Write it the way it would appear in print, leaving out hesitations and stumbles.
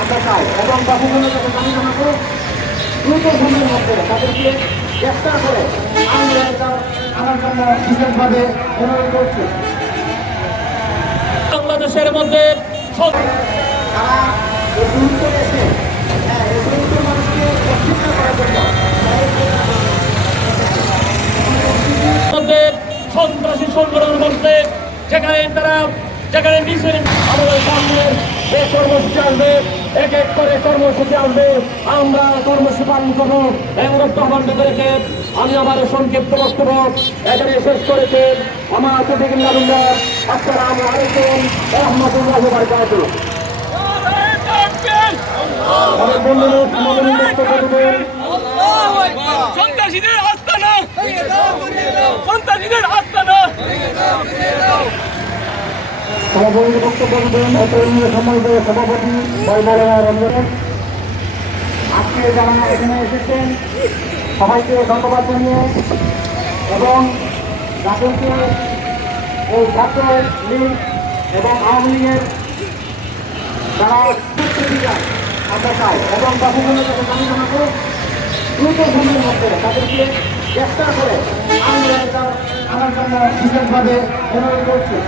আমরা চাই এবং বাবুগণের কাছে দাবি জানাবো দ্রুত সময়ের মধ্যে তাদেরকে গ্রেফতার করে আইনের আনার জন্য বিশেষভাবে অনুরোধ করছি। বাংলাদেশের মধ্যে তারা এই গুরুত্ব এসে এই গুরুত্ব মানুষকে প্রশিক্ষণ করার জন্য মধ্যে সন্ত্রাসী সংগঠন বলতে যেখানে মিছিল আমাদের সামনে এই কর্মসূচি আসবে, এক এক করে কর্মসূচি আসবে, আমরা কর্মসূচি পালন করবো। এমন আহ্বান রেখে আমি আমার সংক্ষিপ্ত বক্তব্য এখানে শেষ করেছি। আমার প্রতিক্রিয়া আসসালামু আলাইকুম ওয়া রাহমাতুল্লাহি ওয়া বারাকাতুহু। আমার বন্ধুরা সমাবেশ বক্তব্য দেবেন। সন্ত্রাসীদের আস্তানা, সন্ত্রাসীদের আস্তানা। সভাপতি বক্তব্য দেবেন সম্মানিত সভাপতি মৌলানা রঞ্জন। আজকে যারা এখানে এসেছেন সবাইকে ধন্যবাদ জানিয়ে এবং যাদেরকে এই ছাত্র লীগ এবং আওয়ামী লীগের যারা আমরা চাই এবং বাবুগণের কাছে দাবি জানাবো দ্রুত সময়ের মধ্যে তাদেরকে গ্রেফতার করে আইনের আনার জন্য বিশেষভাবে অনুরোধ করছি।